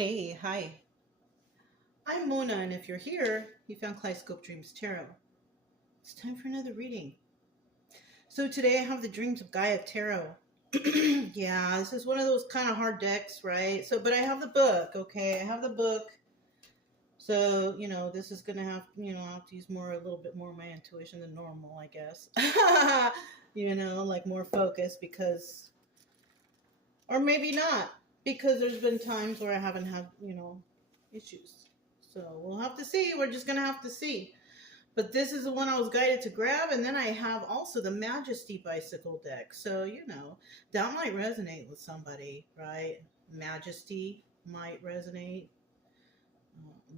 Hey, hi. I'm Mona, and if you're here, you found Kaleidoscope Dreams Tarot. It's time for another reading. So today I have the Dreams of Gaia Tarot. Yeah, this is one of those kind of hard decks, right? But I have the book, okay? I have the book. So, this is going to have to use a little bit more of my intuition than normal, I guess. Like more focus because, or maybe not, because there's been times where I haven't had, issues. So we'll have to see. We're just going to have to see. But this is the one I was guided to grab. And then I have also the Majesty Bicycle deck. So, that might resonate with somebody, right? Majesty might resonate.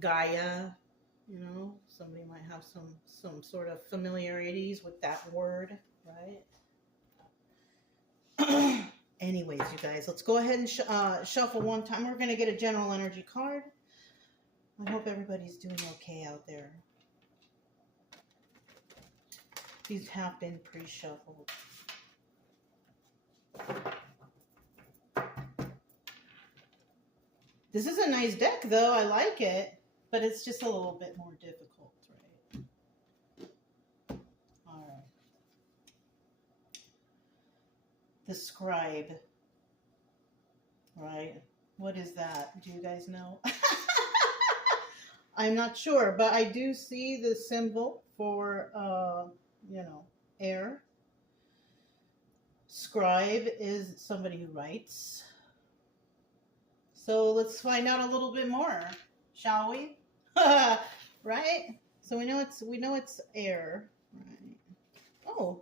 Gaia, somebody might have some sort of familiarities with that word, right? Anyways, you guys, let's go ahead and shuffle one time. We're going to get a general energy card. I hope everybody's doing okay out there. These have been pre-shuffled. This is a nice deck, though. I like it, but it's just a little bit more difficult, right? All right. The Scribe, right? What is that? Do you guys know? I'm not sure, but I do see the symbol for, air. Scribe is somebody who writes. So let's find out a little bit more, shall we? Right? So we know it's air, right? Oh,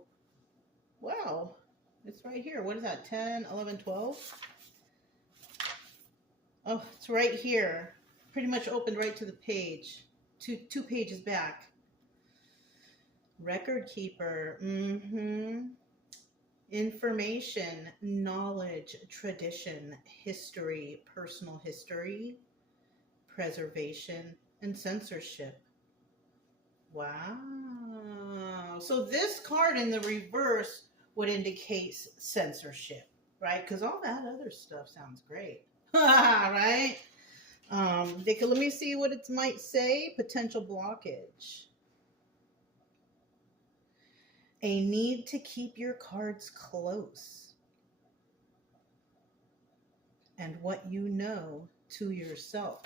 wow. It's right here. What is that? 10, 11, 12? Oh, it's right here. Pretty much opened right to the page. Two pages back. Record keeper. Information, knowledge, tradition, history, personal history, preservation, and censorship. Wow. So this card in the reverse would indicate censorship, right? Because all that other stuff sounds great. Right? Let me see what it might say. Potential blockage. A need to keep your cards close. And what you know to yourself.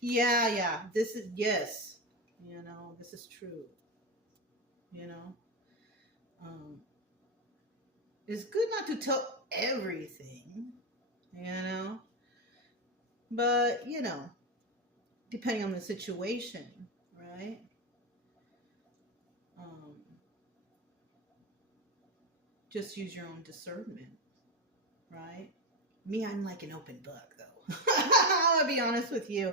Yeah. This is, yes. This is true. It's good not to tell everything, but, depending on the situation, right? Just use your own discernment, right? Me, I'm like an open book, though. I'll be honest with you.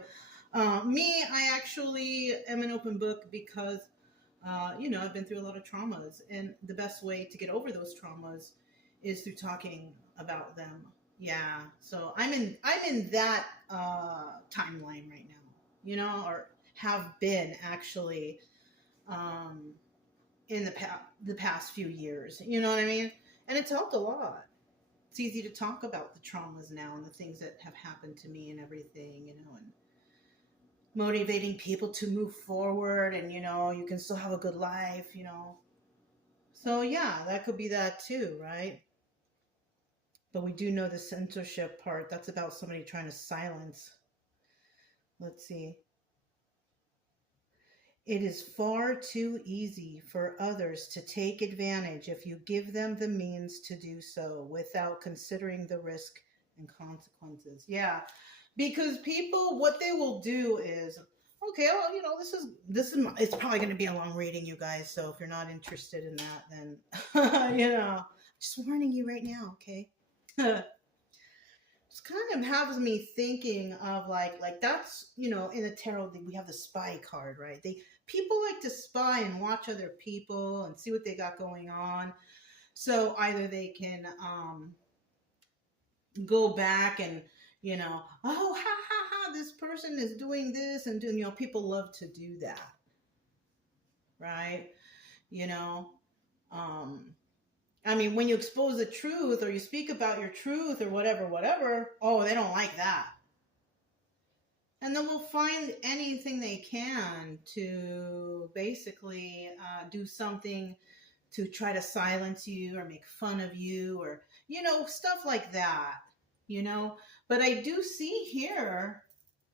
I actually am an open book because, I've been through a lot of traumas, and the best way to get over those traumas is through talking about them. Yeah, so I'm in that timeline right now, or have been actually in the past few years. You know what I mean? And it's helped a lot. It's easy to talk about the traumas now and the things that have happened to me and everything, and motivating people to move forward, and you can still have a good life. So yeah, that could be that too, right? But we do know the censorship part. That's about somebody trying to silence. Let's see. It is far too easy for others to take advantage if you give them the means to do so without considering the risk and consequences. Yeah, because people, what they will do is, okay, well, it's probably going to be a long reading, you guys. So if you're not interested in that, then, just warning you right now, okay? Just kind of has me thinking of like that's, in the tarot we have the spy card, right? People like to spy and watch other people and see what they got going on. So either they can go back and, oh, ha, this person is doing this and doing, people love to do that, right? I mean, when you expose the truth or you speak about your truth or whatever, oh, they don't like that. And then we'll find anything they can to basically do something to try to silence you or make fun of you or, stuff like that, But I do see here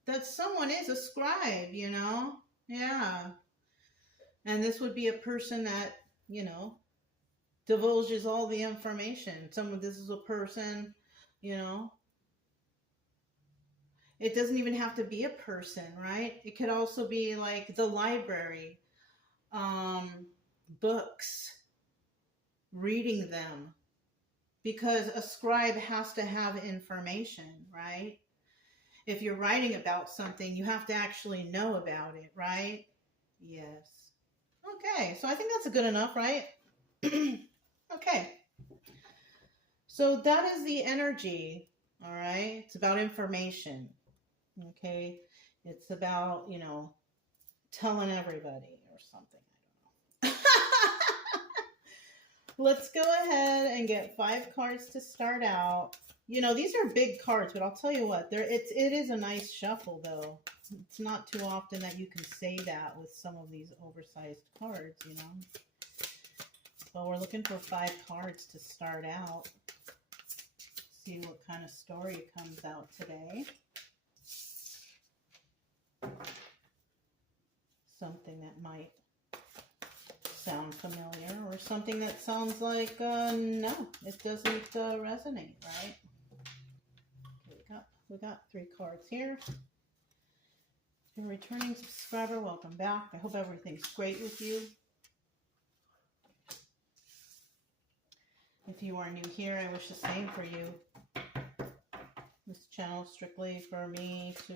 that someone is a scribe, Yeah. And this would be a person that, divulges all the information. This is a person, you know, it doesn't even have to be a person, right? It could also be like the library, um, books, reading them, because a scribe has to have information, right? If you're writing about something, you have to actually know about it, right? Yes. Okay, so I think that's good enough, right? Okay. So that is the energy, all right? It's about information, okay? It's about, telling everybody or something. I don't know. Let's go ahead and get 5 cards to start out. These are big cards, but I'll tell you what, it is a nice shuffle, though. It's not too often that you can say that with some of these oversized cards, Well, we're looking for 5 cards to start out. See what kind of story comes out today. Something that might sound familiar or something that sounds like, no, it doesn't resonate, right? Okay, we got 3 cards here. If you're a returning subscriber, welcome back. I hope everything's great with you. If you are new here, I wish the same for you. This channel is strictly for me to,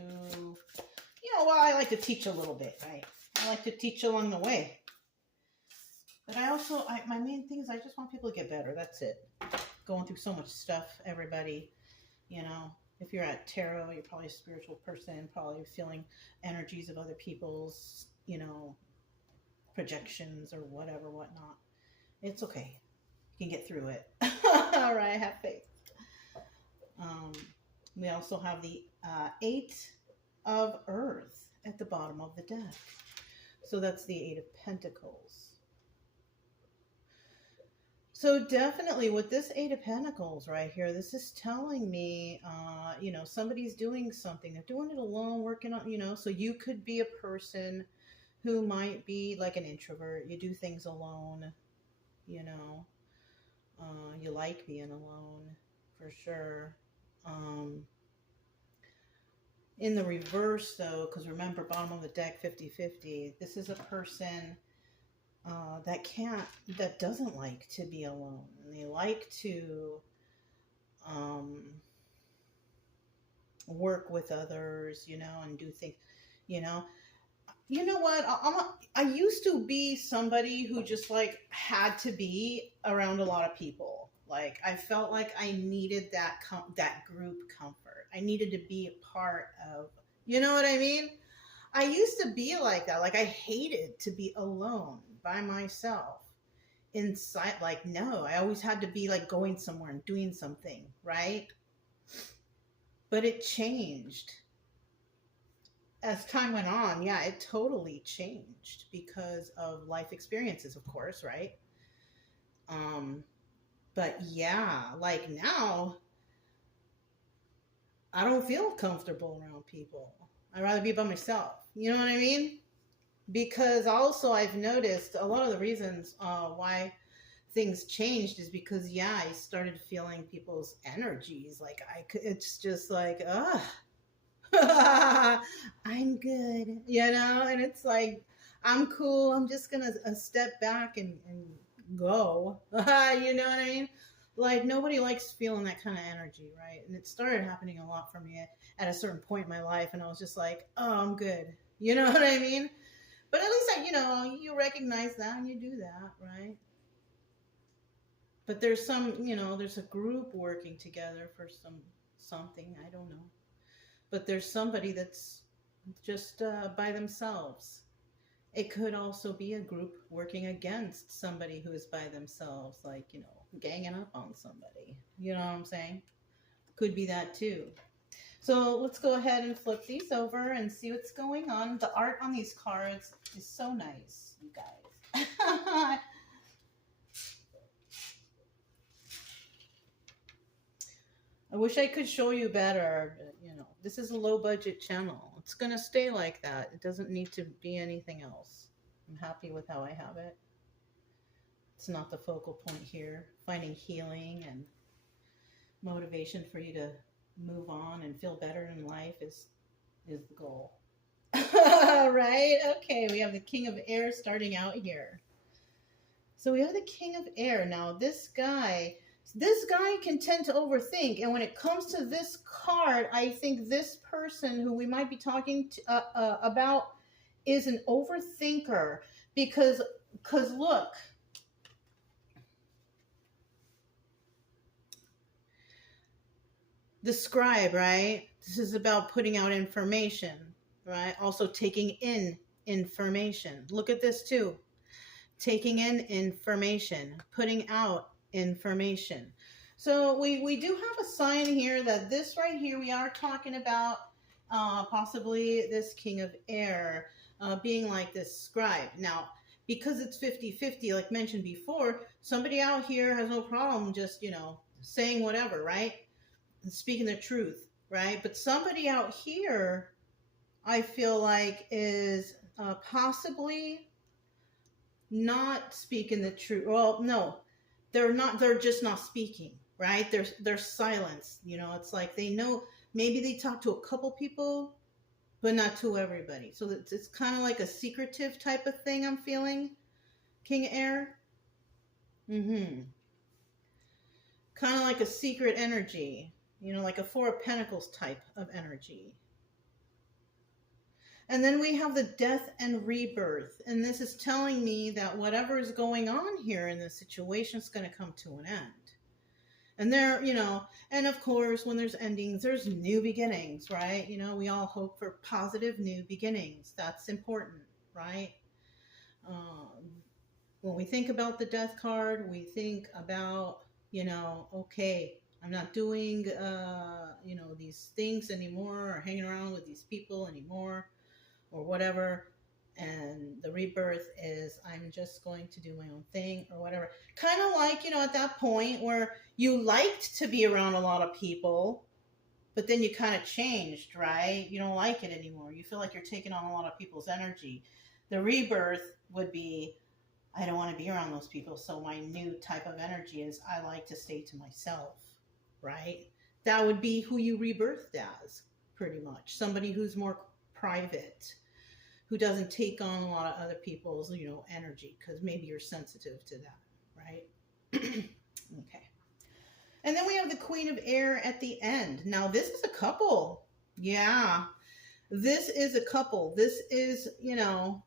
I like to teach a little bit, right? I like to teach along the way. But my main thing is I just want people to get better. That's it. Going through so much stuff, everybody, if you're at tarot, you're probably a spiritual person, probably feeling energies of other people's, projections or whatnot. It's okay. You can get through it. All right, have faith. We also have the 8 of Earth at the bottom of the deck. So that's the 8 of Pentacles. So definitely with this 8 of Pentacles right here, this is telling me, somebody's doing something. They're doing it alone, working on, so you could be a person who might be like an introvert. You do things alone, you like being alone for sure. In the reverse though, because remember, bottom of the deck, 50-50, this is a person that doesn't like to be alone. And they like to work with others, and do things, You know what? I used to be somebody who just like had to be around a lot of people. Like I felt like I needed that group comfort. I needed to be a part of, you know what I mean? I used to be like that. Like I hated to be alone by myself inside. Like, no, I always had to be like going somewhere and doing something, right? But it changed. As time went on, yeah, it totally changed because of life experiences, of course, right? But yeah, like now, I don't feel comfortable around people. I'd rather be by myself. You know what I mean? Because also I've noticed a lot of the reasons why things changed is because, yeah, I started feeling people's energies. Like it's just like, I'm good, and it's like, I'm cool. I'm just going to step back and go, you know what I mean? Like nobody likes feeling that kind of energy, right? And it started happening a lot for me at a certain point in my life. And I was just like, oh, I'm good. You know what I mean? But at least, you recognize that and you do that, right? But there's there's a group working together for something, I don't know. But there's somebody that's just by themselves. It could also be a group working against somebody who is by themselves, like, ganging up on somebody. You know what I'm saying? Could be that too. So let's go ahead and flip these over and see what's going on. The art on these cards is so nice, you guys. I wish I could show you better, but, you know, this is a low budget channel. It's going to stay like that. It doesn't need to be anything else. I'm happy with how I have it. It's not the focal point here. Finding healing and motivation for you to move on and feel better in life is the goal. Right? Okay, we have the King of Air starting out here. So we have the King of Air. Now this guy can tend to overthink, and when it comes to this card, I think this person who we might be talking to, about is an overthinker because look, the scribe, right? This is about putting out information, right? Also taking in information. Look at this too. Taking in information, putting out information. So we do have a sign here that this right here, we are talking about possibly this King of Air being like this scribe. Now, because it's 50-50, like mentioned before, somebody out here has no problem just, you know, saying whatever, right? And speaking the truth, right? But somebody out here, I feel like, is possibly not speaking the truth. Well, no, they're not. They're just not speaking, right? They're silence. You know, it's like they know. Maybe they talk to a couple people, but not to everybody. So it's kind of like a secretive type of thing. I'm feeling, King of Air. Kind of like a secret energy. You know, like a Four of Pentacles type of energy. And then we have the Death and Rebirth. And this is telling me that whatever is going on here in this situation is going to come to an end. And there, you know, and of course, when there's endings, there's new beginnings, right? You know, we all hope for positive new beginnings. That's important, right? When we think about the Death card, we think about, you know, okay, I'm not doing, you know, these things anymore or hanging around with these people anymore or whatever. And the rebirth is I'm just going to do my own thing or whatever. Kind of like, you know, at that point where you liked to be around a lot of people, but then you kind of changed, right? You don't like it anymore. You feel like you're taking on a lot of people's energy. The rebirth would be, I don't want to be around those people. So my new type of energy is I like to stay to myself. Right? That would be who you rebirthed as, pretty much. Somebody who's more private, who doesn't take on a lot of other people's, you know, energy, because maybe you're sensitive to that, right? Okay. And then we have the Queen of Air at the end. Now, this is a couple. Yeah. This is a couple. This is, you know,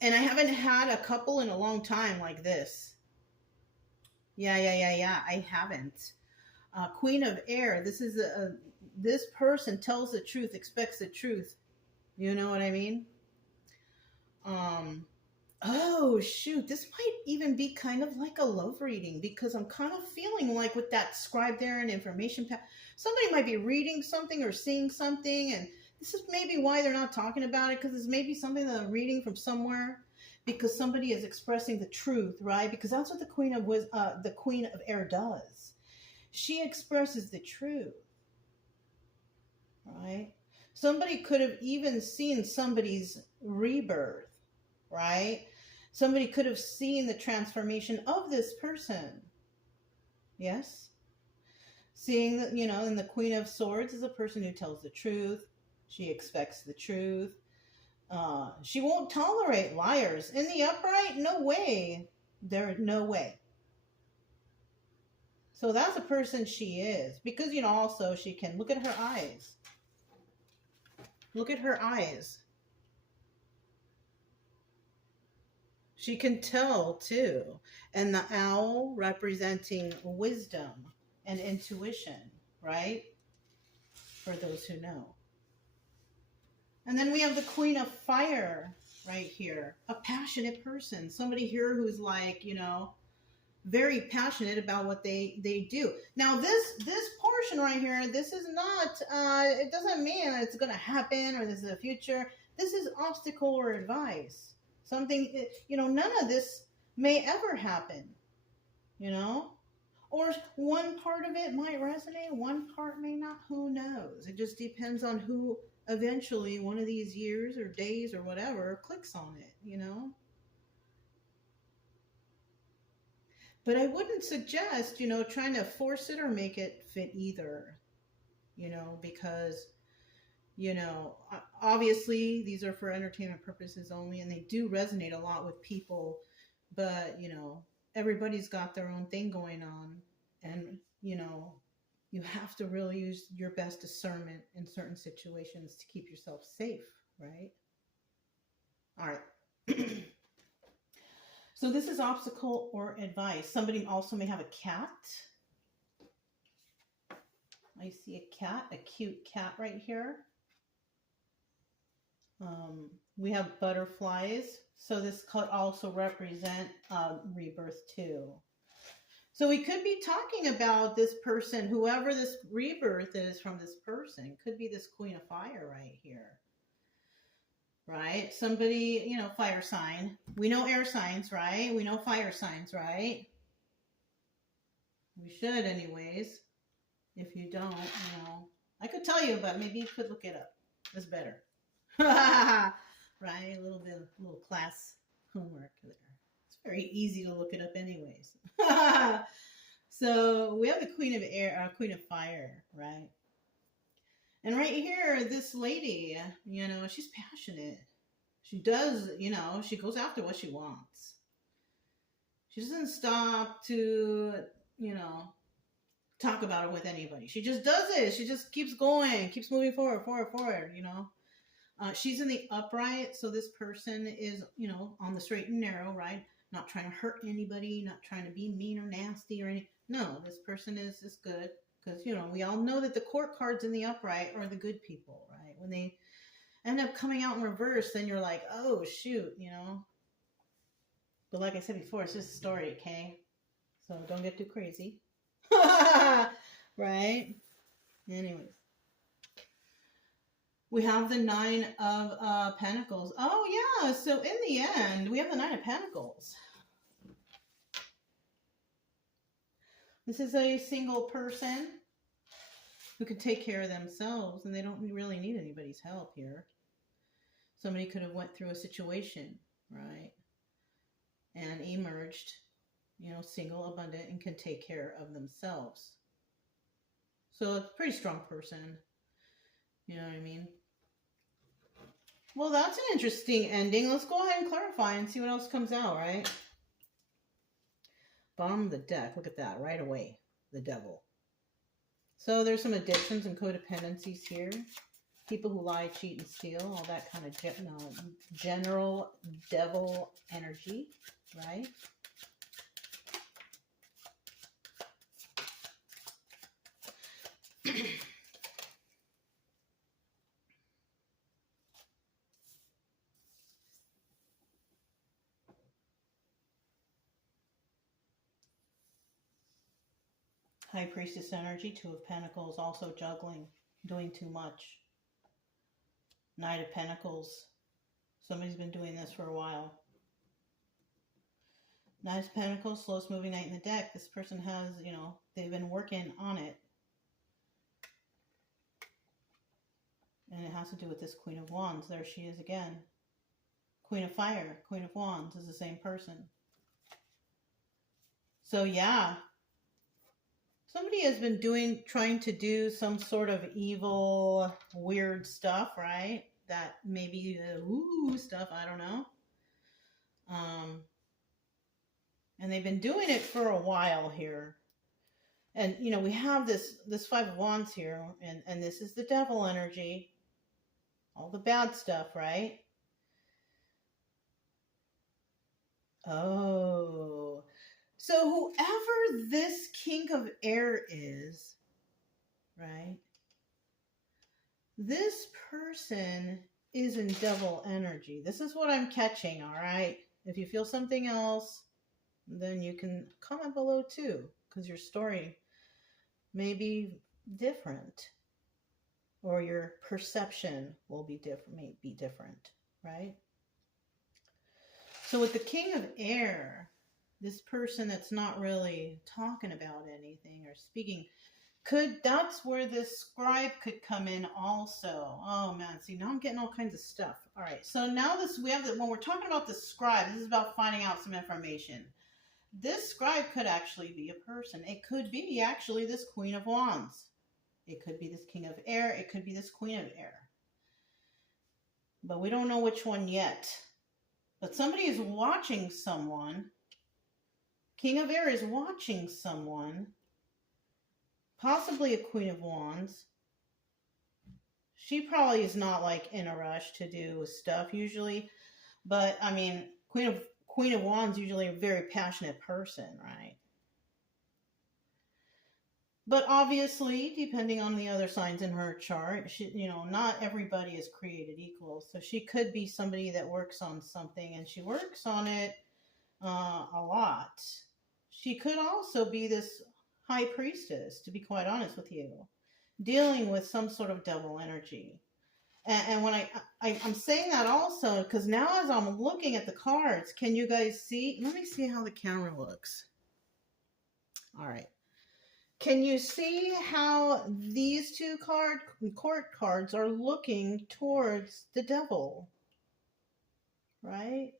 and I haven't had a couple in a long time like this. Yeah. I haven't. Queen of Air. This is this person tells the truth, expects the truth. You know what I mean? Oh shoot, this might even be kind of like a love reading because I'm kind of feeling like with that scribe there and information somebody might be reading something or seeing something, and this is maybe why they're not talking about it, because it's maybe something that I'm reading from somewhere. Because somebody is expressing the truth, right? Because that's what the Queen of Air does. She expresses the truth, right? Somebody could have even seen somebody's rebirth, right? Somebody could have seen the transformation of this person. Yes? Seeing that, you know, and the Queen of Swords is a person who tells the truth. She expects the truth. She won't tolerate liars. In the upright, no way. No way. So that's the person she is. Because, you know, also she can look at her eyes. Look at her eyes. She can tell too. And the owl representing wisdom and intuition, right? For those who know. And then we have the Queen of Fire right here. A passionate person. Somebody here who's like, you know, very passionate about what they do. Now this portion right here, this is not it doesn't mean that it's going to happen or this is the future. This is obstacle or advice. Something, none of this may ever happen, or one part of it might resonate, one part may not. Who knows? It just depends on who eventually one of these years or days or whatever clicks on it. But I wouldn't suggest, trying to force it or make it fit either, because, obviously these are for entertainment purposes only, and they do resonate a lot with people, but, everybody's got their own thing going on, and, you have to really use your best discernment in certain situations to keep yourself safe, right? All right. So this is obstacle or advice. Somebody also may have a cat. I see a cat, a cute cat right here. We have butterflies. So this could also represent rebirth too. So we could be talking about this person, whoever this rebirth is from this person. Could be this Queen of Fire right here. Right? Somebody, fire sign. We know air signs, right? We know fire signs, right? We should anyways. If you don't, I could tell you, but maybe you could look it up. It's better. Right? A little class homework there. It's very easy to look it up anyways. So we have the Queen of Air, Queen of Fire, right? And right here, this lady, she's passionate. She does, she goes after what she wants. She doesn't stop to, talk about it with anybody. She just does it. She just keeps going, keeps moving forward. She's in the upright, so this person is, on the straight and narrow, right? Not trying to hurt anybody, not trying to be mean or nasty or anything. No, this person is good. Because, we all know that the court cards in the upright are the good people, right? When they end up coming out in reverse, then you're like, oh, shoot, But like I said before, it's just a story, okay? So don't get too crazy. Right? Anyways. We have the Nine of Pentacles. Oh, yeah. So in the end, we have the Nine of Pentacles. This is a single person who can take care of themselves, and they don't really need anybody's help here. Somebody could have went through a situation, right? And emerged, single, abundant, and can take care of themselves. So a pretty strong person. You know what I mean? Well, that's an interesting ending. Let's go ahead and clarify and see what else comes out, right? Bottom of the deck. Look at that right away. The Devil. So there's some addictions and codependencies here. People who lie, cheat, and steal. All that kind of general devil energy, right? High Priestess energy, Two of Pentacles, also juggling, doing too much. Knight of Pentacles, somebody's been doing this for a while. Knight of Pentacles, slowest moving knight in the deck. This person has, they've been working on it. And it has to do with this Queen of Wands. There she is again. Queen of Fire, Queen of Wands is the same person. So yeah. Somebody has been trying to do some sort of evil, weird stuff, right? That maybe stuff, I don't know. And they've been doing it for a while here. And, we have this Five of Wands here, and this is the devil energy. All the bad stuff, right? Oh. So whoever this King of Air is, right? This person is in devil energy. This is what I'm catching, all right? If you feel something else, then you can comment below too, because your story may be different, or your perception will be different, may be different, right? So with the King of Air, this person that's not really talking about anything or speaking, that's where this scribe could come in also. Oh man, see, now I'm getting all kinds of stuff. All right, so now we have when we're talking about the scribe, this is about finding out some information. This scribe could actually be a person. It could be actually this Queen of Wands. It could be this King of Air. It could be this Queen of Air. But we don't know which one yet. But somebody is watching someone. King of Air is watching someone. Possibly a Queen of Wands. She probably is not like in a rush to do stuff usually. But I mean, Queen of Wands usually a very passionate person, right? But obviously, depending on the other signs in her chart, not everybody is created equal. So she could be somebody that works on something, and she works on it a lot. She could also be this high priestess, to be quite honest with you, dealing with some sort of devil energy. And when I'm saying that also because now as I'm looking at the cards, can you guys see? Let me see how the camera looks. All right. Can you see how these two court cards are looking towards the devil? Right?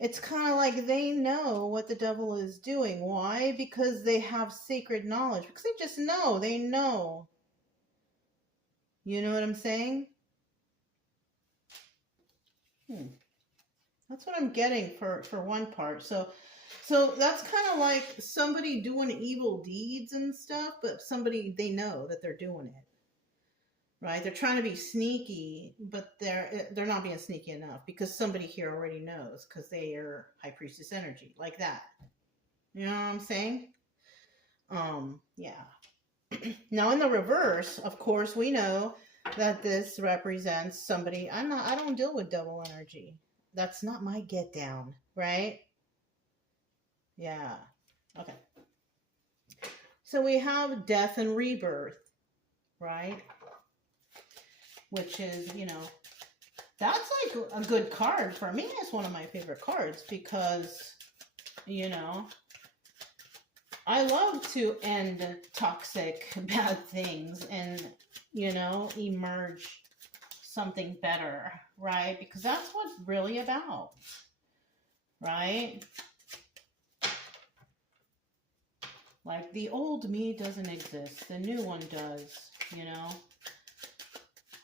It's kind of like they know what the devil is doing. Why? Because they have sacred knowledge. Because they just know. They know. You know what I'm saying? That's what I'm getting for one part. So that's kind of like somebody doing evil deeds and stuff, but somebody, they know that they're doing it. Right? They're trying to be sneaky, but they're not being sneaky enough because somebody here already knows because they are high priestess energy, like that. You know what I'm saying? Yeah. Now in the reverse, of course, we know that this represents somebody. I don't deal with devil energy. That's not my get down, right? Yeah. Okay. So we have death and rebirth, right? Which is, that's like a good card. For me, it's one of my favorite cards because, I love to end toxic, bad things and, emerge something better, right? Because that's what it's really about, right? Like the old me doesn't exist. The new one does,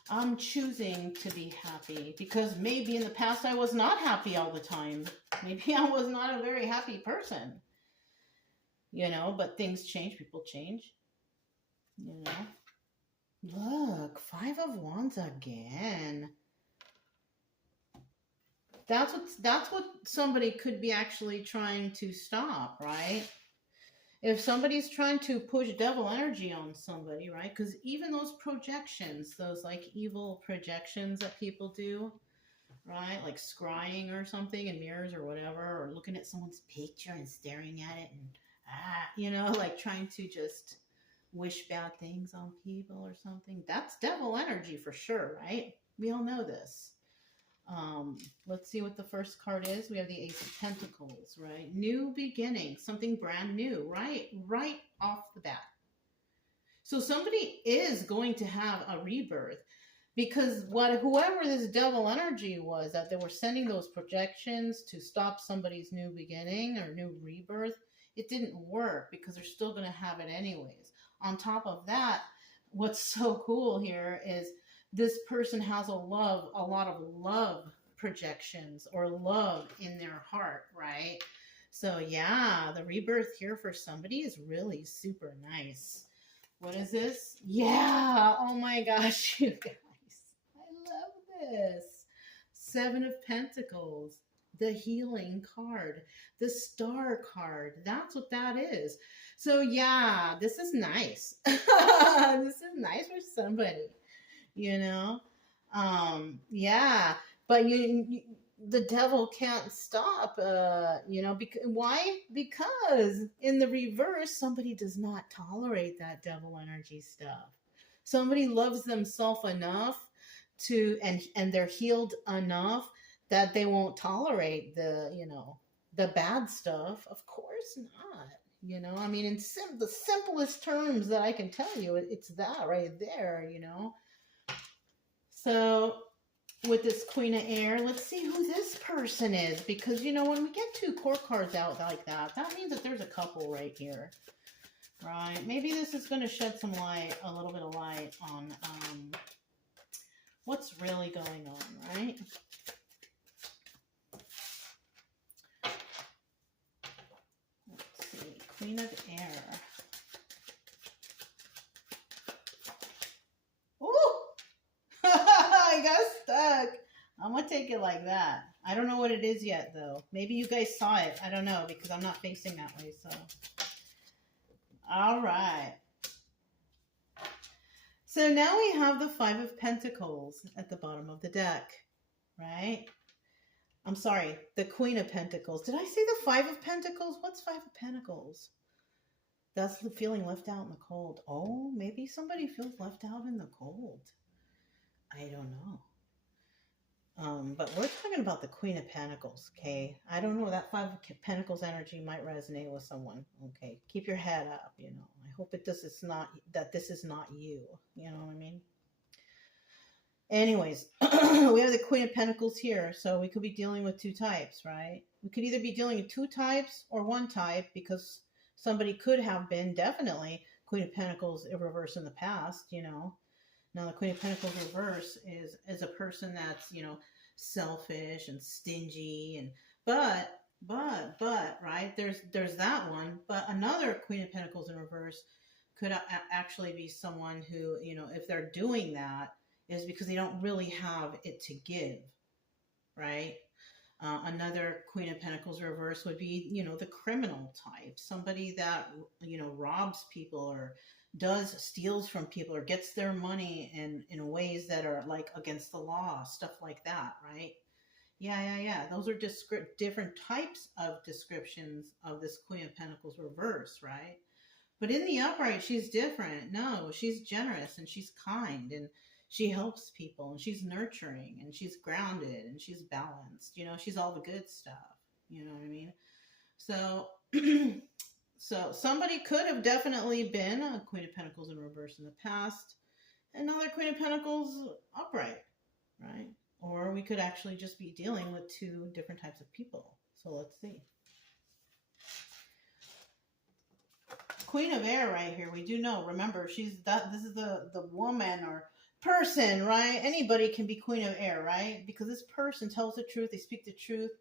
I'm choosing to be happy because maybe in the past I was not happy all the time. Maybe I was not a very happy person, but things change. People change, Look, 5 of Wands again. That's what somebody could be actually trying to stop, right? If somebody's trying to push devil energy on somebody, right? Because even those projections, those like evil projections that people do, right? Like scrying or something in mirrors or whatever, or looking at someone's picture and staring at it and, like trying to just wish bad things on people or something. That's devil energy for sure, right? We all know this. Let's see what the first card is. We have the Ace of Pentacles, right? New beginning, something brand new, right? Right off the bat. So somebody is going to have a rebirth because whoever this devil energy was that they were sending those projections to stop somebody's new beginning or new rebirth, it didn't work because they're still going to have it anyways. On top of that, what's so cool here is this person has a lot of love projections or love in their heart, right? So yeah, the rebirth here for somebody is really super nice. What is this? Yeah, oh my gosh, you guys. I love this. 7 of Pentacles, the healing card, the star card. That's what that is. So yeah, this is nice. This is nice for somebody. Yeah, but the devil can't stop, why? Because in the reverse, somebody does not tolerate that devil energy stuff. Somebody loves themselves enough and they're healed enough that they won't tolerate the bad stuff. Of course not. I mean, in the simplest terms that I can tell you, it's that right there. So with this Queen of Air, let's see who this person is, because when we get 2 court cards out like that, that means that there's a couple right here, right? Maybe this is going to shed some light, a little bit of light on what's really going on, right? Let's see, Queen of Air. Oh, I got stuck. I'm going to take it like that. I don't know what it is yet, though. Maybe you guys saw it. I don't know, because I'm not facing that way, so. All right. So now we have the 5 of Pentacles at the bottom of the deck, right? I'm sorry, the Queen of Pentacles. Did I say the 5 of Pentacles? What's 5 of Pentacles? That's the feeling left out in the cold. Oh, maybe somebody feels left out in the cold. I don't know. But we're talking about the Queen of Pentacles, okay? I don't know, that 5 of Pentacles energy might resonate with someone, okay? Keep your head up, I hope this is not you, you know what I mean? Anyways, we have the Queen of Pentacles here, so we could be dealing with 2 types, right? We could either be dealing with 2 types or 1 type, because somebody could have been definitely Queen of Pentacles in reverse in the past, Now, the Queen of Pentacles reverse is a person that's, selfish and stingy, but, right, there's that one. But another Queen of Pentacles in reverse could actually be someone who, if they're doing that, is because they don't really have it to give, right? Another Queen of Pentacles reverse would be, the criminal type, somebody that, robs people or steals from people or gets their money in ways that are like against the law, stuff like that, right? Yeah. Those are different types of descriptions of this Queen of Pentacles reverse, right? But in the upright, she's different. No, she's generous and she's kind and she helps people and she's nurturing and she's grounded and she's balanced. She's all the good stuff. You know what I mean? So, so somebody could have definitely been a Queen of Pentacles in reverse in the past, another Queen of Pentacles upright, right? Or we could actually just be dealing with 2 different types of people. So let's see. Queen of Air right here, we do know, remember, this is the woman or person, right? Anybody can be Queen of Air, right? Because this person tells the truth, they speak the truth,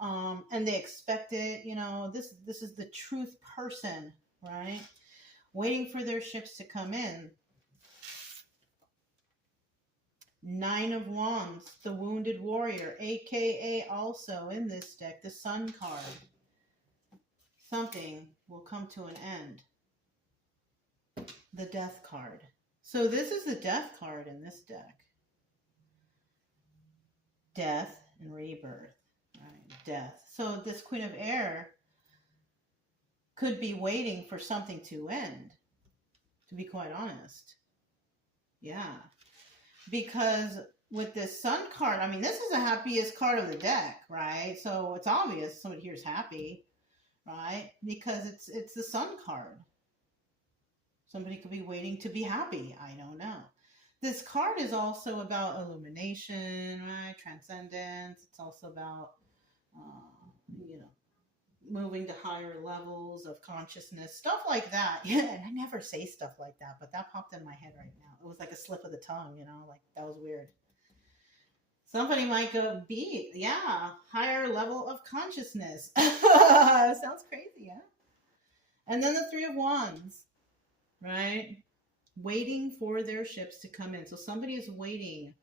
and they expect it, this is the truth person, right? Waiting for their ships to come in. 9 of Wands, the Wounded Warrior, aka also in this deck, the Sun card. Something will come to an end. The Death card. So this is the Death card in this deck. Death and rebirth. Right? Death. So this Queen of Air could be waiting for something to end, to be quite honest. Yeah. Because with this Sun card, I mean, this is the happiest card of the deck, right? So it's obvious somebody here is happy, right? Because it's the Sun card. Somebody could be waiting to be happy. I don't know. This card is also about illumination, right? Transcendence. It's also about, moving to higher levels of consciousness, stuff like that. Yeah, and I never say stuff like that, but that popped in my head right now. It was like a slip of the tongue, like that was weird. Somebody might go higher level of consciousness. Sounds crazy, yeah? And then the 3 of Wands, right? Waiting for their ships to come in. So somebody is waiting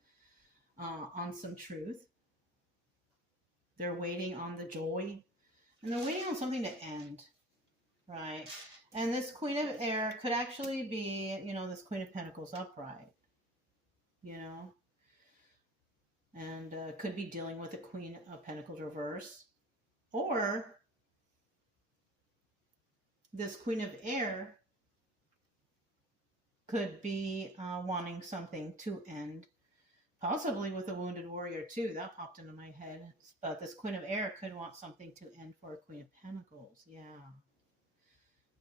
on some truth. They're waiting on the joy. And they're waiting on something to end, right? And this Queen of Air could actually be, this Queen of Pentacles upright, and could be dealing with a Queen of Pentacles reverse, or this Queen of Air could be wanting something to end, possibly with a Wounded Warrior too. That popped into my head. But this Queen of Air could want something to end for a Queen of Pentacles. Yeah,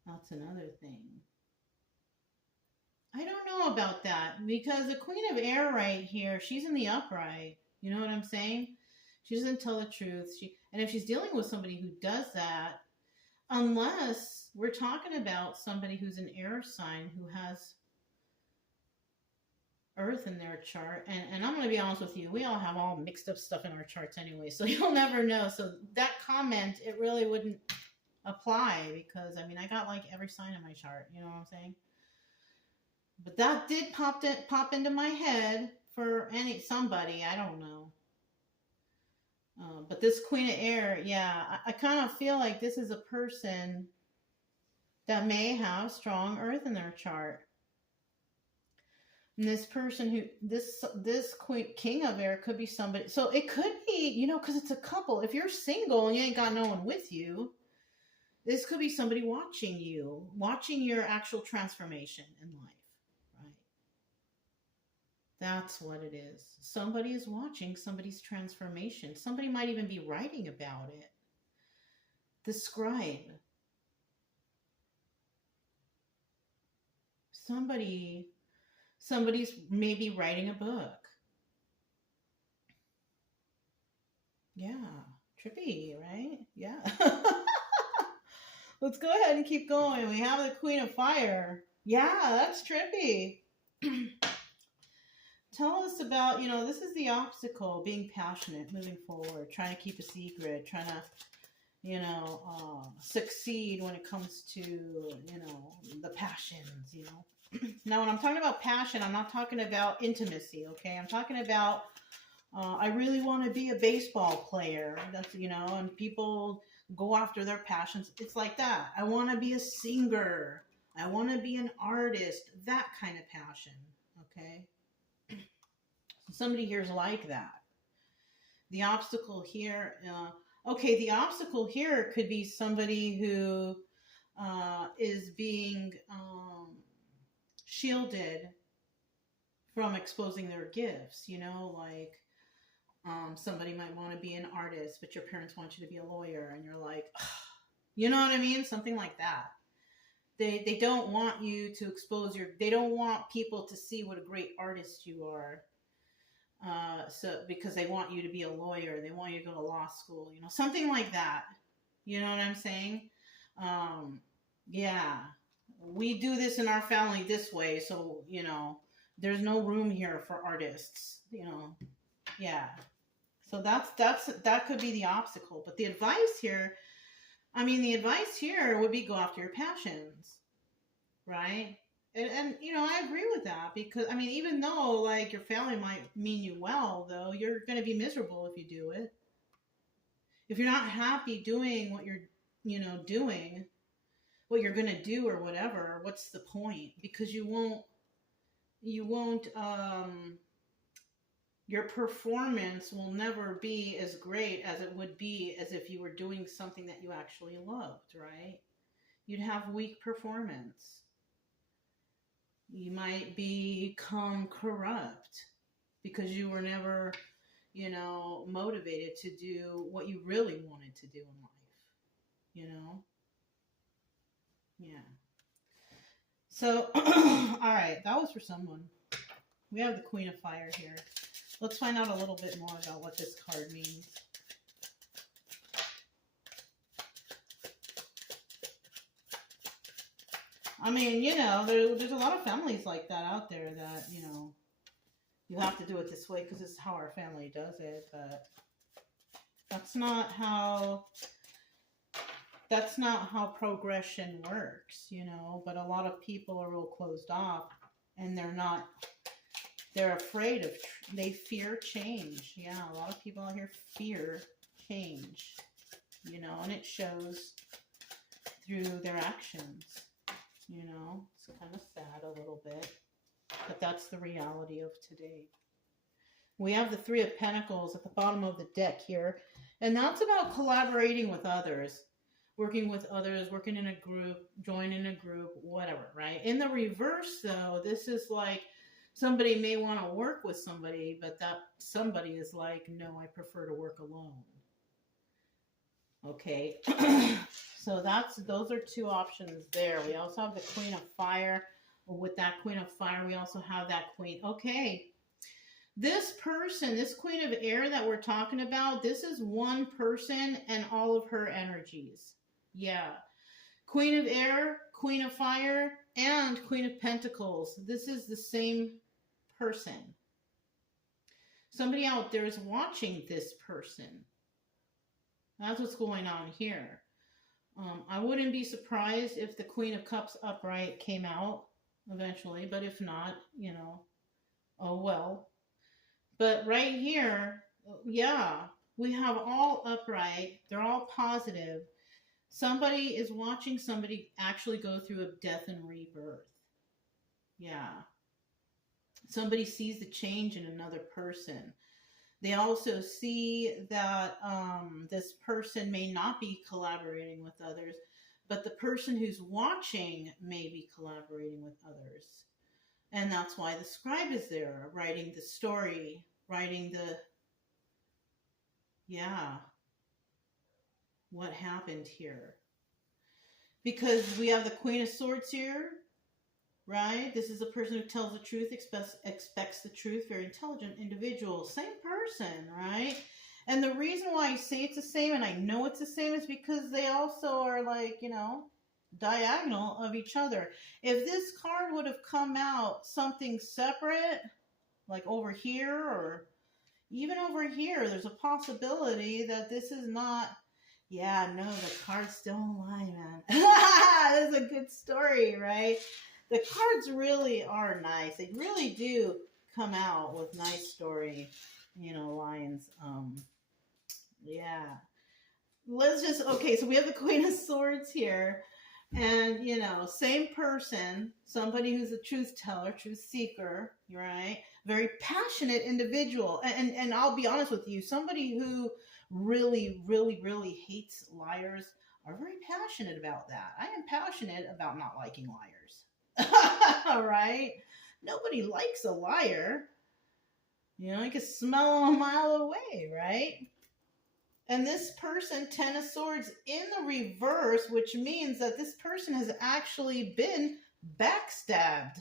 that's another thing. I don't know about that, because the Queen of Air right here, she's in the upright. You know what I'm saying? She doesn't tell the truth. And if she's dealing with somebody who does that, unless we're talking about somebody who's an air sign who has Earth in their chart, and I'm going to be honest with you, we all have all mixed up stuff in our charts anyway, so you'll never know. So that comment, it really wouldn't apply, because I mean, I got like every sign in my chart, you know what I'm saying? But that did pop into my head for somebody, I don't know. But this Queen of Air, yeah, I kind of feel like this is a person that may have strong Earth in their chart. And this person who, this King of Air could be somebody. So it could be, you know, because it's a couple. If you're single and you ain't got no one with you, this could be somebody watching you, watching your actual transformation in life, right? That's what it is. Somebody is watching somebody's transformation. Somebody might even be writing about it. The scribe. Somebody's maybe writing a book. Yeah, trippy, right? Yeah. Let's go ahead and keep going. We have the Queen of Fire. Yeah, that's trippy. Tell us about, you know, this is the obstacle, being passionate, moving forward, trying to keep a secret, trying to, you know, succeed when it comes to, you know, the passions, you know. Now, when I'm talking about passion, I'm not talking about intimacy, okay? I'm talking about, I really want to be a baseball player. That's, you know, and people go after their passions. It's like that. I want to be a singer. I want to be an artist. That kind of passion, okay? Somebody here is like that. The obstacle here, okay, the obstacle here could be somebody who is being shielded from exposing their gifts, you know, like somebody might want to be an artist, but your parents want you to be a lawyer, and you're like, ugh. You know what I mean? Something like that. They don't want you to expose they don't want people to see what a great artist you are. So because they want you to be a lawyer, they want you to go to law school, you know, something like that. You know what I'm saying? Yeah, we do this in our family this way, so you know, there's no room here for artists, you know. Yeah, so that could be the obstacle. But the advice here, I mean, the advice here would be go after your passions, right? And you know, I agree with that, because I mean, even though like your family might mean you well, though, you're going to be miserable if you do it. If you're not happy doing what you're, you know, doing, what you're going to do or whatever, what's the point? Because you won't your performance will never be as great as it would be as if you were doing something that you actually loved, right? You'd have weak performance. You might become corrupt because you were never, you know, motivated to do what you really wanted to do in life, you know? Yeah. So, all right, that was for someone. We have the Queen of Fire here. Let's find out a little bit more about what this card means. I mean, you know, there's a lot of families like that out there that, you know, you have to do it this way because this is how our family does it, but that's not how progression works, you know. But a lot of people are real closed off, and they're afraid they fear change. Yeah, a lot of people out here fear change, you know, and it shows through their actions, you know. It's kind of sad a little bit, but that's the reality of today. We have the Three of Pentacles at the bottom of the deck here. And that's about collaborating with others, working with others, working in a group, joining a group, whatever, right? In the reverse, though, this is like somebody may want to work with somebody, but that somebody is like, no, I prefer to work alone. Okay. So those are two options there. We also have the Queen of Fire. With that Queen of Fire, we also have that Queen. Okay. This person, this Queen of Air that we're talking about, this is one person and all of her energies. Yeah. Queen of Air, Queen of Fire, and Queen of Pentacles. This is the same person. Somebody out there is watching this person. That's what's going on here. I wouldn't be surprised if the Queen of Cups upright came out eventually, but if not, you know, oh well. But right here, yeah, we have all upright. They're all positive. Somebody is watching somebody actually go through a death and rebirth. Yeah. Somebody sees the change in another person. They also see that this person may not be collaborating with others, but the person who's watching may be collaborating with others. And that's why the scribe is there, writing the story, writing the, yeah, what happened here. Because we have the Queen of Swords here, right? This is a person who tells the truth, expects the truth, very intelligent individual. Same person, right? And the reason why I say it's the same, and I know it's the same, is because they also are like, you know, diagonal of each other. If this card would have come out something separate, like over here or even over here, there's a possibility that this is not, yeah, no, the cards still don't lie, man. That's a good story, right? The cards really are nice. They really do come out with nice story, you know, lines. Yeah. Let's just, okay, so we have the Queen of Swords here. And, you know, same person, somebody who's a truth teller, truth seeker, right? Very passionate individual. And I'll be honest with you, somebody who really, really, really hates liars are very passionate about that. I am passionate about not liking liars. All right? Nobody likes a liar. You know, you can smell them a mile away, right? And this person, Ten of Swords, in the reverse, which means that this person has actually been backstabbed.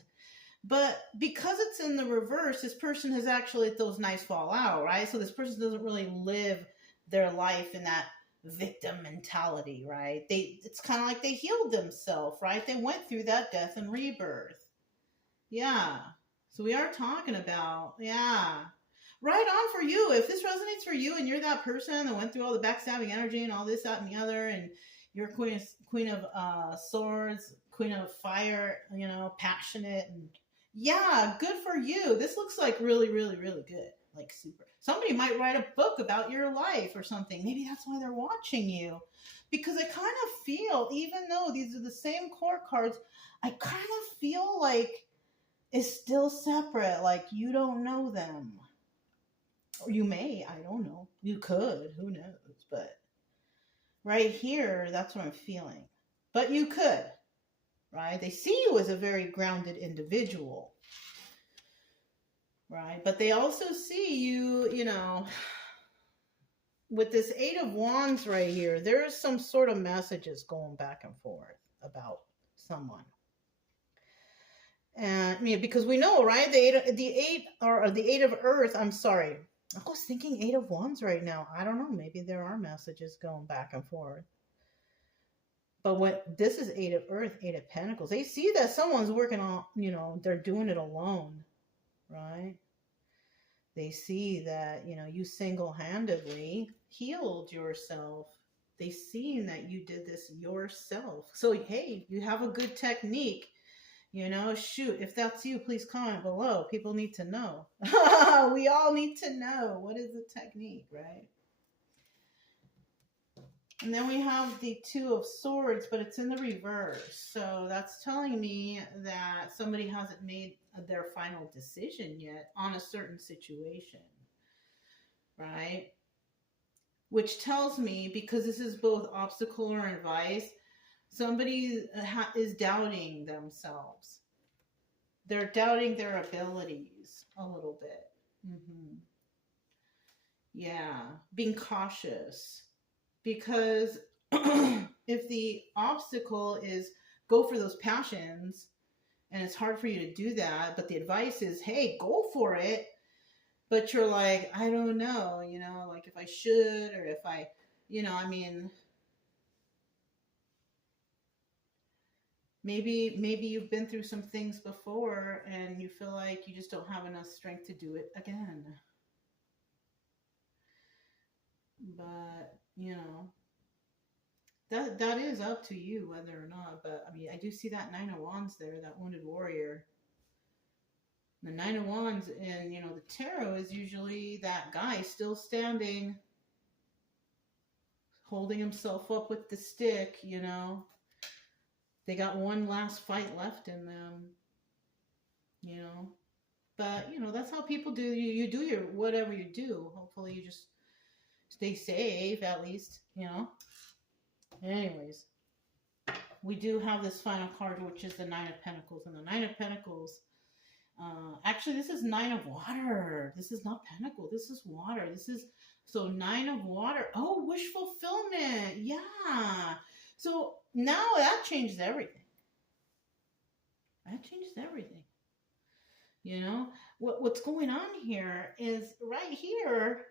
But because it's in the reverse, this person has actually let those knives fall out, right? So this person doesn't really live their life in that victim mentality, right? It's kind of like they healed themselves, right? They went through that death and rebirth. Yeah. So we are talking about, yeah. Right on for you. If this resonates for you and you're that person that went through all the backstabbing energy and all this, that, and the other, and you're Queen of Swords, Queen of Fire, you know, passionate, and yeah, good for you. This looks like really, really, really good. Like super. Somebody might write a book about your life or something. Maybe that's why they're watching you. Because I kind of feel, even though these are the same core cards, I kind of feel like it's still separate. Like you don't know them. Or you may, I don't know. You could, who knows? But right here, that's what I'm feeling. But you could, right? They see you as a very grounded individual, right? But they also see you, you know, with this Eight of Wands right here, there is some sort of messages going back and forth about someone. And I mean, because we know, right? The eight of Earth. I'm sorry. I was thinking Eight of Wands right now. I don't know. Maybe there are messages going back and forth. But what this is Eight of Earth, Eight of Pentacles. They see that someone's working on, you know, they're doing it alone, right? They see that, you know, you single-handedly healed yourself. They seen that you did this yourself. So, hey, you have a good technique. You know, shoot, if that's you, please comment below. People need to know. We all need to know. What is the technique, right? And then we have the Two of Swords, but it's in the reverse. So that's telling me that somebody hasn't made their final decision yet on a certain situation. right? Which tells me, because this is both obstacle or advice, somebody is doubting themselves. They're doubting their abilities a little bit. Mm-hmm. Yeah, being cautious. Because if the obstacle is go for those passions, and it's hard for you to do that, but the advice is, hey, go for it. But you're like, I don't know, like if I should, or if I, I mean, maybe you've been through some things before and you feel like you just don't have enough strength to do it again. But, that is up to you whether or not. But I mean, I do see that Nine of Wands there, that wounded warrior. The Nine of Wands and the tarot is usually that guy still standing, holding himself up with the stick. They got one last fight left in them. But that's how people do. You do your whatever you do. Hopefully, you just stay safe at least. Anyways, we do have this final card, which is the Nine of Pentacles, and the Nine of Pentacles. Actually, this is Nine of Water. This is not Pentacle. This is Water. So Nine of Water. Oh, wish fulfillment. Yeah. So now that changes everything. That changes everything. What's going on here is right here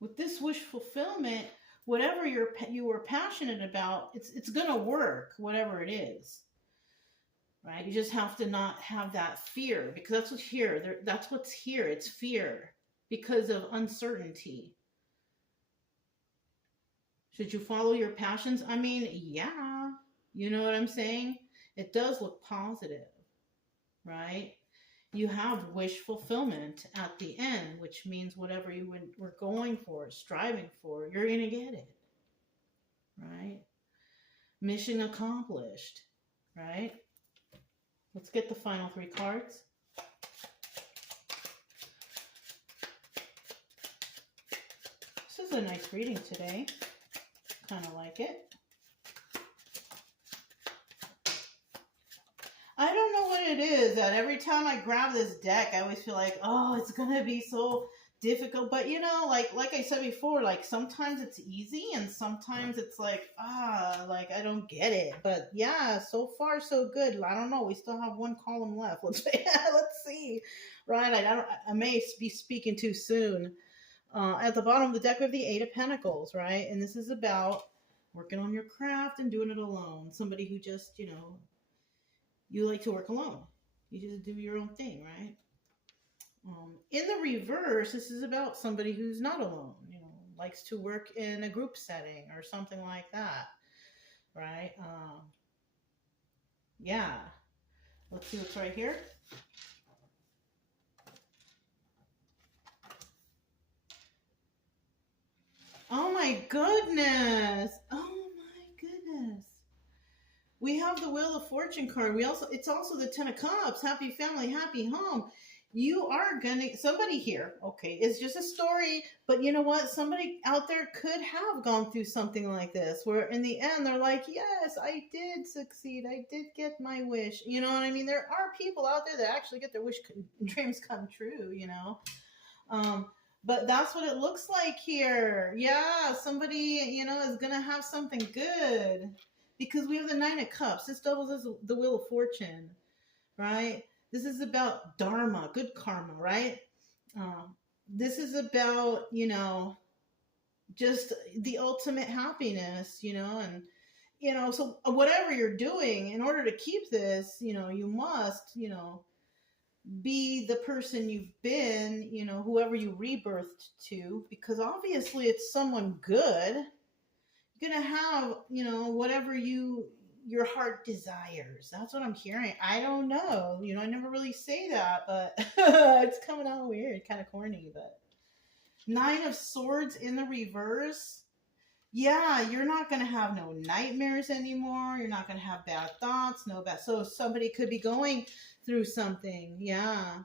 with this wish fulfillment. Whatever you were passionate about, it's gonna work. Whatever it is. Right? You just have to not have that fear, because that's what's here. That's what's here. It's fear because of uncertainty. Should you follow your passions? I mean, yeah. You know what I'm saying? It does look positive, right? You have wish fulfillment at the end, which means whatever you were going for, striving for, you're going to get it, right? Mission accomplished, right? Let's get the final three cards. This is a nice reading today. Kind of like it. I don't know what it is that every time I grab this deck, I always feel like, oh, it's going to be so difficult. But, like I said before, like sometimes it's easy and sometimes it's like, like I don't get it. But yeah, so far so good. I don't know. We still have one column left. Let's see. Right. I may be speaking too soon. At the bottom of the deck, we have the Eight of Pentacles, right? And this is about working on your craft and doing it alone. Somebody who just, you like to work alone. You just do your own thing, right? In the reverse, this is about somebody who's not alone, likes to work in a group setting or something like that, right? Yeah. Let's see what's right here. Oh my goodness. Oh my goodness. We have the Wheel of Fortune card. It's also the Ten of Cups. Happy family, happy home. You are somebody here, okay, it's just a story, but you know what? Somebody out there could have gone through something like this, where in the end they're like, yes, I did succeed. I did get my wish. You know what I mean? There are people out there that actually get their dreams come true, but that's what it looks like here. Yeah, somebody, is going to have something good, because we have the Nine of Cups. This doubles as the Wheel of Fortune, right? This is about dharma, good karma, right? This is about, just the ultimate happiness, and, so whatever you're doing, in order to keep this, you must, be the person you've been, whoever you rebirthed to, because obviously it's someone good. You're going to have, whatever your heart desires. That's what I'm hearing. I don't know. I never really say that, but it's coming out weird, kind of corny, but Nine of Swords in the reverse. Yeah, you're not going to have no nightmares anymore. You're not going to have bad thoughts, so somebody could be going through something. Yeah.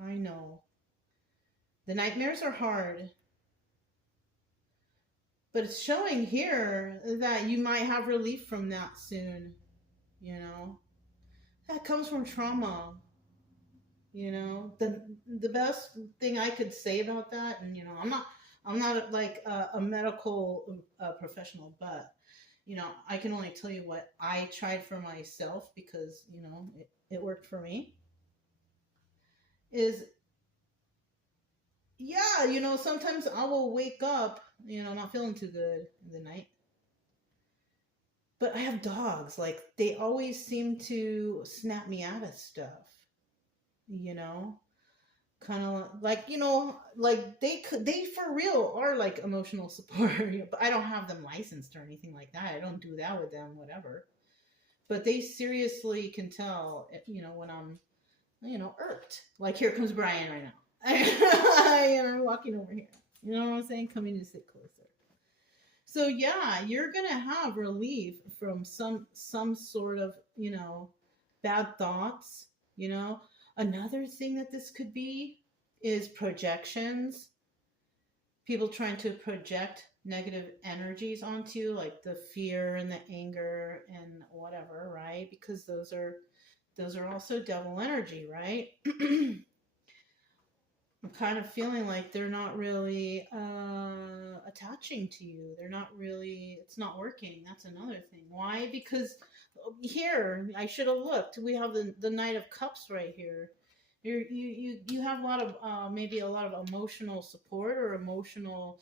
I know. The nightmares are hard, but it's showing here that you might have relief from that soon, you know. That comes from trauma, you know. The best thing I could say about that, and you know, I'm not like a medical professional, but you know, I can only tell you what I tried for myself because, you know, it worked for me. Is, yeah, you know, sometimes I will wake up, you know, not feeling too good in the night. But I have dogs, like they always seem to snap me out of stuff, you know? Kind of like, you know, like they for real are like emotional support, but I don't have them licensed or anything like that. I don't do that with them, whatever. But they seriously can tell, you know, when I'm, you know, irked. Like here comes Brian right now. I am walking over here. You know what I'm saying? Coming to sit closer. So yeah, you're gonna have relief from some sort of, you know, bad thoughts. You know, another thing that this could be is projections. People trying to project negative energies onto you, like the fear and the anger and whatever, right? Because those are also devil energy, right? I'm kind of feeling like they're not really attaching to you. They're not really, it's not working. That's another thing. Why? Because here, I should have looked. We have the Knight of Cups right here. You have a lot of, maybe a lot of emotional support or emotional,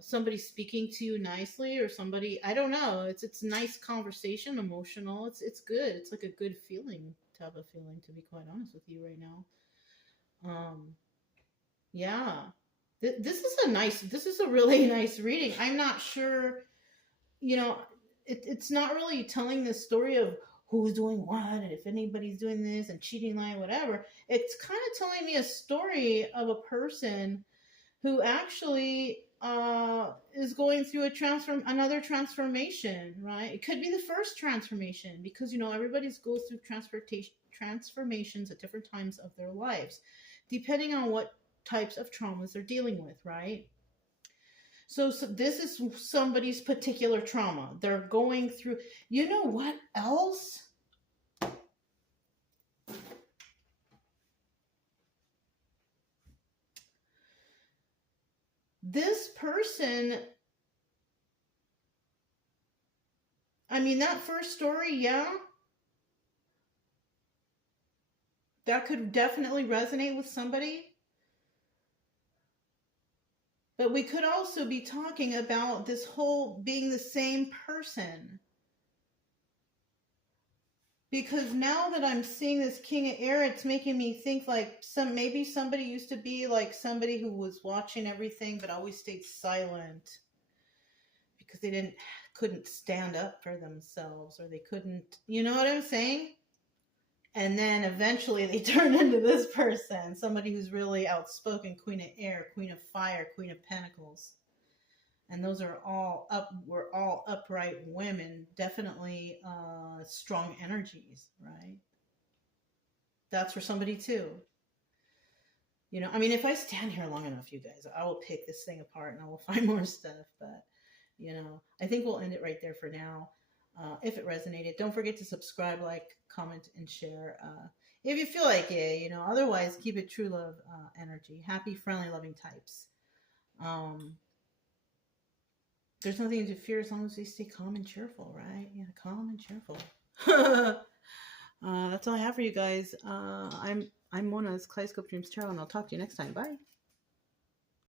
somebody speaking to you nicely or somebody, I don't know. It's nice conversation, emotional. It's good. It's like a good feeling type of feeling, to be quite honest with you right now. Um, yeah. This is a really nice reading. I'm not sure, you know, it's not really telling the story of who's doing what and if anybody's doing this and cheating, lying, whatever. It's kind of telling me a story of a person who actually is going through another transformation, right? It could be the first transformation because, you know, everybody's goes through transformations at different times of their lives, depending on what types of traumas they're dealing with, right? So this is somebody's particular trauma. They're going through, you know what else? This person, I mean, that first story, yeah, that could definitely resonate with somebody. But we could also be talking about this whole being the same person. Because now that I'm seeing this King of Air, it's making me think like maybe somebody used to be like somebody who was watching everything but always stayed silent because they couldn't stand up for themselves, or they couldn't, you know what I'm saying? And then eventually they turn into this person, somebody who's really outspoken, Queen of Air, Queen of Fire, Queen of Pentacles. And those are we're all upright women, definitely strong energies, right? That's for somebody too. You know, I mean, if I stand here long enough, you guys, I will pick this thing apart and I will find more stuff. But, you know, I think we'll end it right there for now. If it resonated, don't forget to subscribe, like, comment, and share. If you feel like it, you know, otherwise keep it true love energy. Happy, friendly, loving types. There's nothing to fear as long as we stay calm and cheerful, right? Yeah, calm and cheerful. That's all I have for you guys. I'm Mona. It's Kaleidoscope Dreams Tarot, and I'll talk to you next time. Bye.